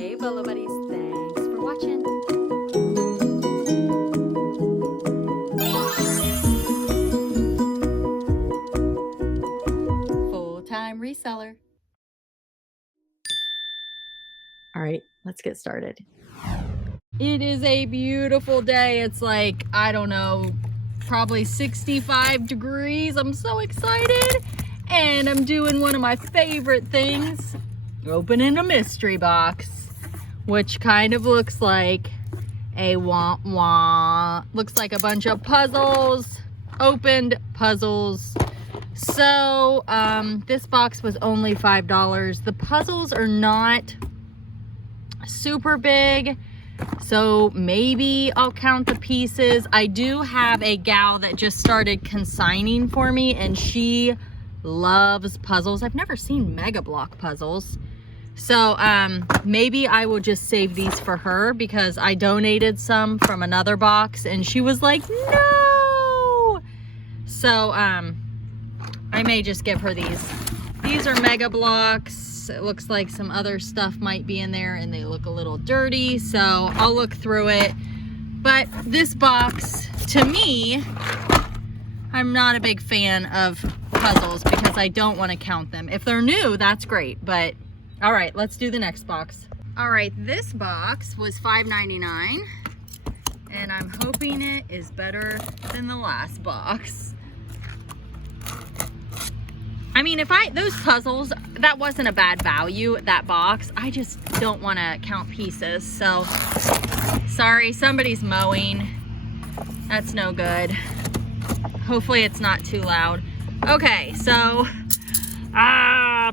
Hey, Bolo buddies, thanks for watching. Full-time reseller. All right, let's get started. It is a beautiful day. It's like, I don't know, probably 65 degrees. I'm so excited. And I'm doing one of my favorite things, opening a mystery box, which kind of looks like a wah-wah. Looks like a bunch of puzzles, opened puzzles. So this box was only $5. The puzzles are not super big, so maybe I'll count the pieces. I do have a gal that just started consigning for me, and she loves puzzles. I've never seen Mega Block puzzles. So maybe I will just save these for her, because I donated some from another box and she was like, no. So I may just give her these. These are Mega Blocks. It looks like some other stuff might be in there and they look a little dirty, so I'll look through it. But this box, to me, I'm not a big fan of puzzles because I don't want to count them. If they're new, that's great, but all right, let's do the next box. All right, this box was $5.99 and I'm hoping it is better than the last box. I mean, those puzzles, that wasn't a bad value, that box. I just don't want to count pieces. So, sorry, somebody's mowing. That's no good. Hopefully it's not too loud. Okay, so,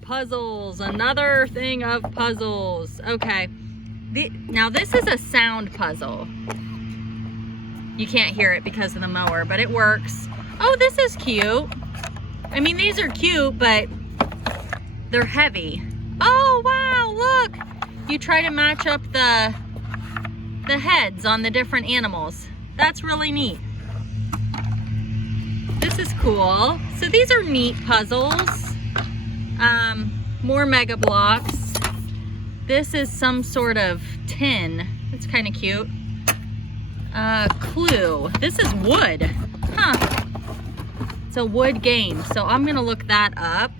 puzzles. Another thing of puzzles. Okay. Now this is a sound puzzle. You can't hear it because of the mower, but it works. Oh, this is cute. I mean, these are cute, but they're heavy. Oh, wow, look. You try to match up the heads on the different animals. That's really neat. This is cool. So these are neat puzzles. More Mega Blocks. This is some sort of tin. It's kind of cute. Clue. This is wood. Huh. It's a wood game, so I'm gonna look that up.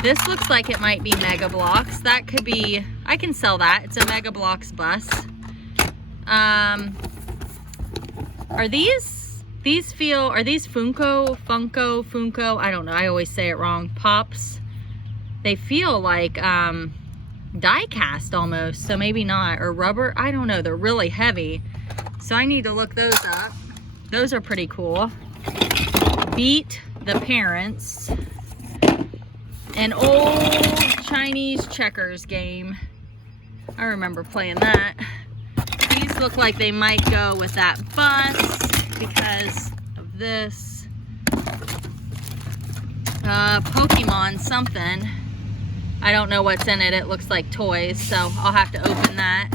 This looks like it might be Mega Blocks. That could be, I can sell that. It's a Mega Blocks bus. Are these Funko? I don't know, I always say it wrong. Pops. They feel like die cast almost, so maybe not. Or rubber, I don't know, they're really heavy. So I need to look those up. Those are pretty cool. Beat the Parents. An old Chinese checkers game. I remember playing that. These look like they might go with that bus because of this. Pokemon something. I don't know what's in it. It looks like toys, so I'll have to open that.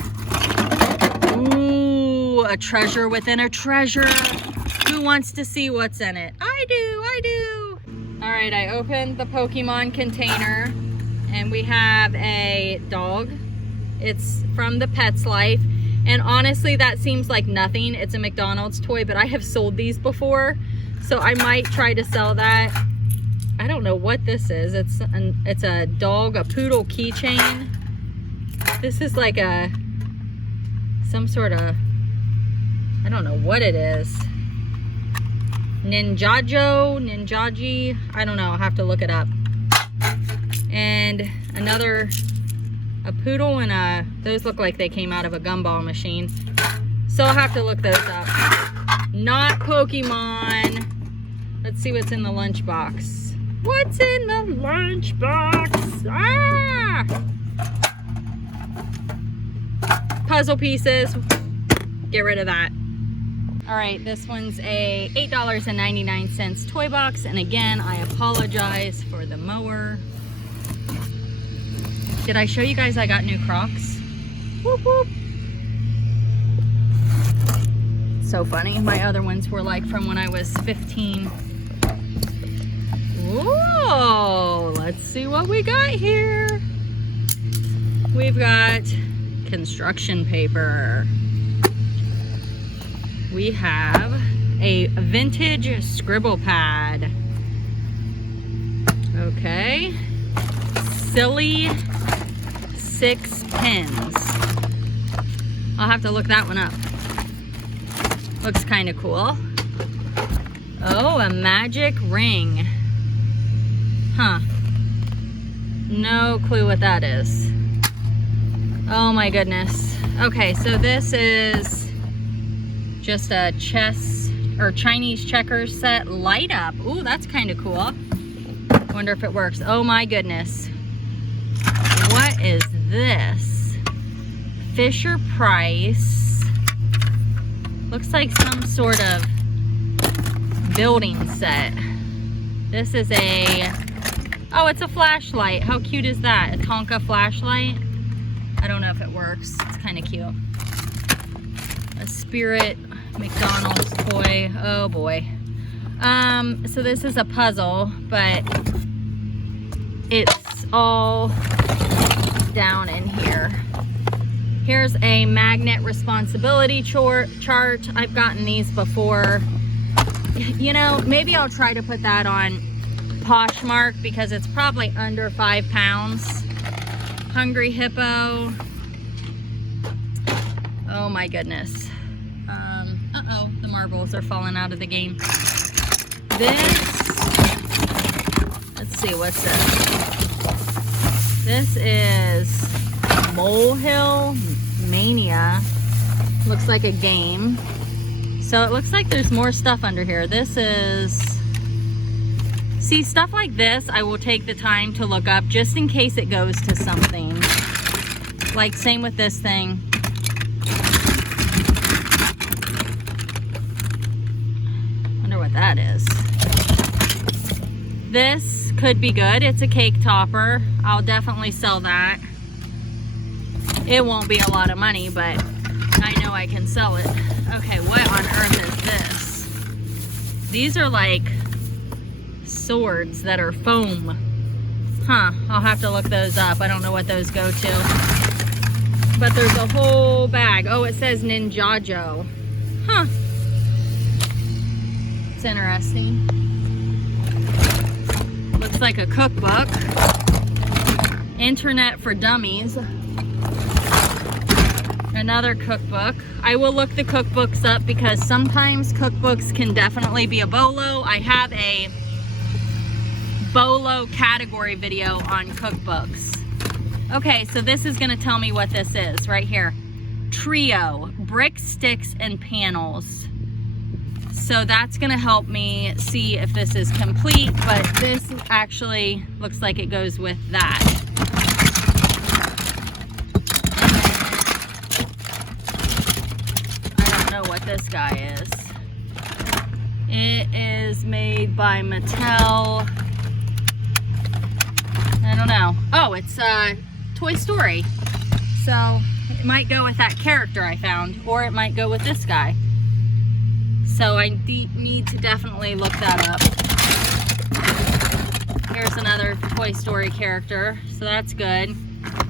Ooh, a treasure within a treasure. Who wants to see what's in it? I do. All right, I opened the Pokemon container and we have a dog. It's from the Pet's Life. And honestly, that seems like nothing. It's a McDonald's toy, but I have sold these before. So I might try to sell that. I don't know what this is. It's a dog, a poodle keychain. This is like some sort of, I don't know what it is. Ninjaji, I don't know, I'll have to look it up. And a poodle and those look like they came out of a gumball machine. So I'll have to look those up. Not Pokemon. Let's see what's in the lunchbox. What's in the lunchbox? Puzzle pieces. Get rid of that. All right, this one's a $8.99 toy box. And again, I apologize for the mower. Did I show you guys I got new Crocs? Whoop, whoop. So funny. My other ones were like from when I was 15. Whoa, let's see what we got here. We've got construction paper. We have a vintage scribble pad. Okay. Silly 6 pins. I'll have to look that one up. Looks kind of cool. Oh, a magic ring. Huh. No clue what that is. Oh my goodness. Okay, so this is just a chess or Chinese checkers set light up. Ooh, that's kind of cool. Wonder if it works. Oh my goodness. What is this? Fisher Price. Looks like some sort of building set. This is a, oh, it's a flashlight. How cute is that? A Tonka flashlight. I don't know if it works. It's kind of cute. A Spirit McDonald's toy. Oh boy. So this is a puzzle, but it's all down in here. Here's a magnet responsibility chart. I've gotten these before. You know, maybe I'll try to put that on Poshmark because it's probably under 5 pounds. Hungry Hippo. Oh my goodness. Uh-oh, the marbles are falling out of the game. This, let's see, what's this? This is Molehill Mania. Looks like a game. So it looks like there's more stuff under here. This is, see, stuff like this I will take the time to look up just in case it goes to something. Like same with this thing. Wonder what that is. This could be good. It's a cake topper. I'll definitely sell that. It won't be a lot of money, but I know I can sell it. Okay, what on earth is this? These are like swords that are foam. Huh, I'll have to look those up. I don't know what those go to. But there's a whole bag. Oh, it says Ninjago. Huh. It's interesting. Looks like a cookbook. Internet for Dummies. Another cookbook. I will look the cookbooks up because sometimes cookbooks can definitely be a bolo. I have a bolo category video on cookbooks. Okay, so this is gonna tell me what this is right here. Trio, brick, sticks, and panels. So that's gonna help me see if this is complete, but this actually looks like it goes with that. What this guy is. It is made by Mattel. I don't know. Oh, it's Toy Story. So it might go with that character I found, or it might go with this guy. So I need to definitely look that up. Here's another Toy Story character, so that's good.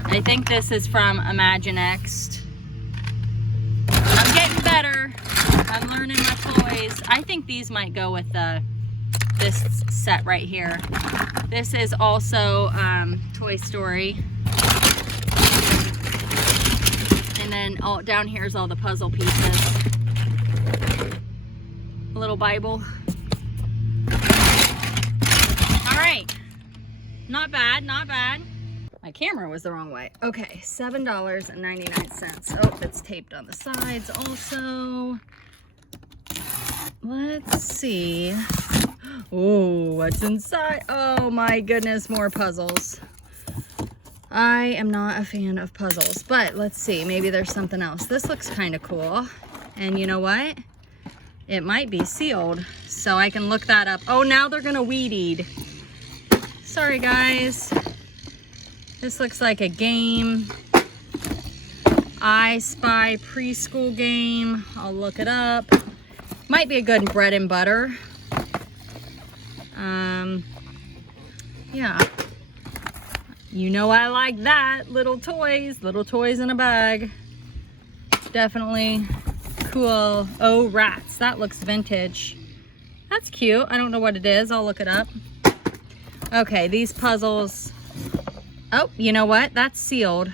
I think this is from Imaginext. I'm getting better. I'm learning my toys. I think these might go with this set right here. This is also Toy Story. And then down here is all the puzzle pieces. A little Bible. All right. Not bad, not bad. My camera was the wrong way. Okay, $7.99. Oh, it's taped on the sides also. Let's see. Oh, what's inside? Oh my goodness, more puzzles. I am not a fan of puzzles, but let's see. Maybe there's something else. This looks kind of cool. And you know what? It might be sealed, so I can look that up. Oh, now they're gonna weed eat. Sorry, guys. This looks like a game. I Spy preschool game. I'll look it up. Might be a good bread and butter. Yeah. You know I like that. Little toys in a bag. Definitely cool. Oh, rats. That looks vintage. That's cute. I don't know what it is. I'll look it up. Okay, these puzzles. Oh, you know what? That's sealed.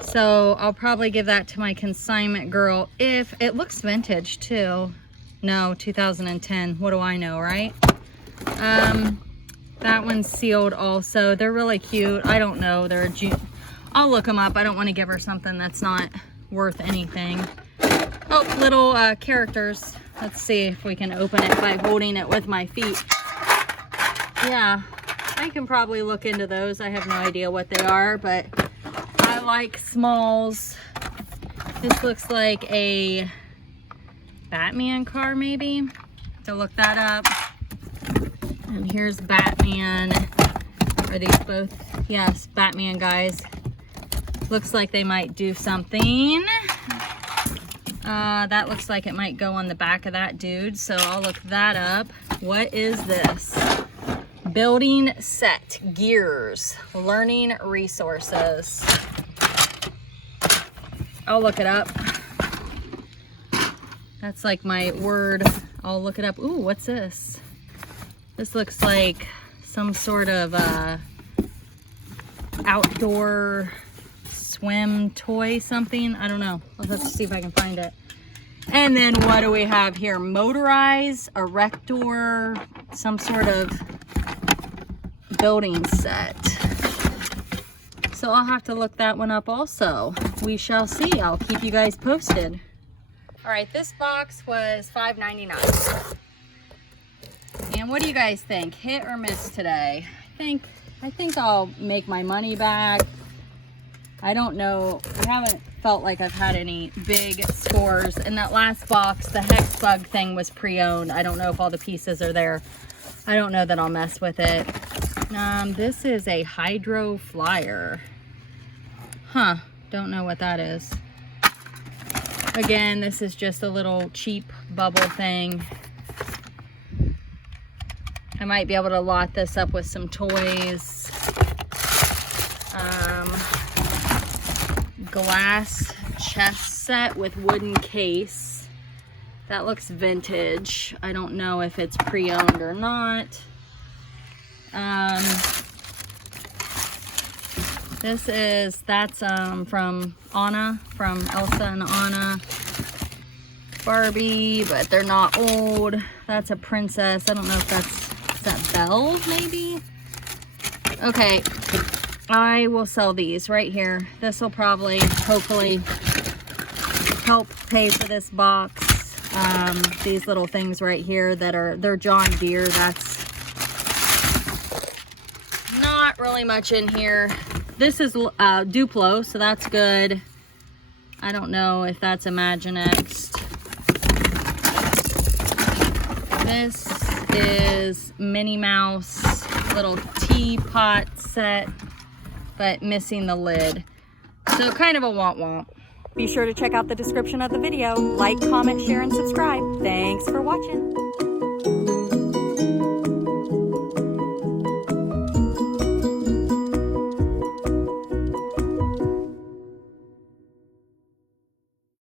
So I'll probably give that to my consignment girl. If it looks vintage too. No, 2010. What do I know, right? That one's sealed also. They're really cute. I don't know. I'll look them up. I don't want to give her something that's not worth anything. Oh, little characters. Let's see if we can open it by holding it with my feet. Yeah, I can probably look into those. I have no idea what they are, but I like smalls. This looks like a Batman car, maybe. To look that up. And here's Batman. Are these both? Yes, Batman guys. Looks like they might do something. That looks like it might go on the back of that dude, so I'll look that up. What is this? Building set gears, learning resources. I'll look it up. That's like my word. I'll look it up. Ooh, what's this? This looks like some sort of outdoor swim toy something. I don't know. Let's see if I can find it. And then what do we have here? Motorized, erector, some sort of building set. So I'll have to look that one up also. We shall see. I'll keep you guys posted. All right, this box was $5.99. And what do you guys think? Hit or miss today? I think I'll make my money back. I don't know. I haven't felt like I've had any big scores. In that last box, the hex bug thing was pre-owned. I don't know if all the pieces are there. I don't know that I'll mess with it. This is a hydro flyer. Huh. Don't know what that is. Again, this is just a little cheap bubble thing. I might be able to lot this up with some toys. Glass chest set with wooden case. That looks vintage. I don't know if it's pre-owned or not. That's from Anna, from Elsa and Anna. Barbie, but they're not old. That's a princess. I don't know if is that Belle, maybe? Okay, I will sell these right here. This will probably, hopefully, help pay for this box. These little things right here they're John Deere. That's not really much in here. This is Duplo, so that's good. I don't know if that's Imaginext. This is Minnie Mouse little teapot set, but missing the lid. So kind of a womp-womp. Be sure to check out the description of the video. Like, comment, share, and subscribe. Thanks for watching.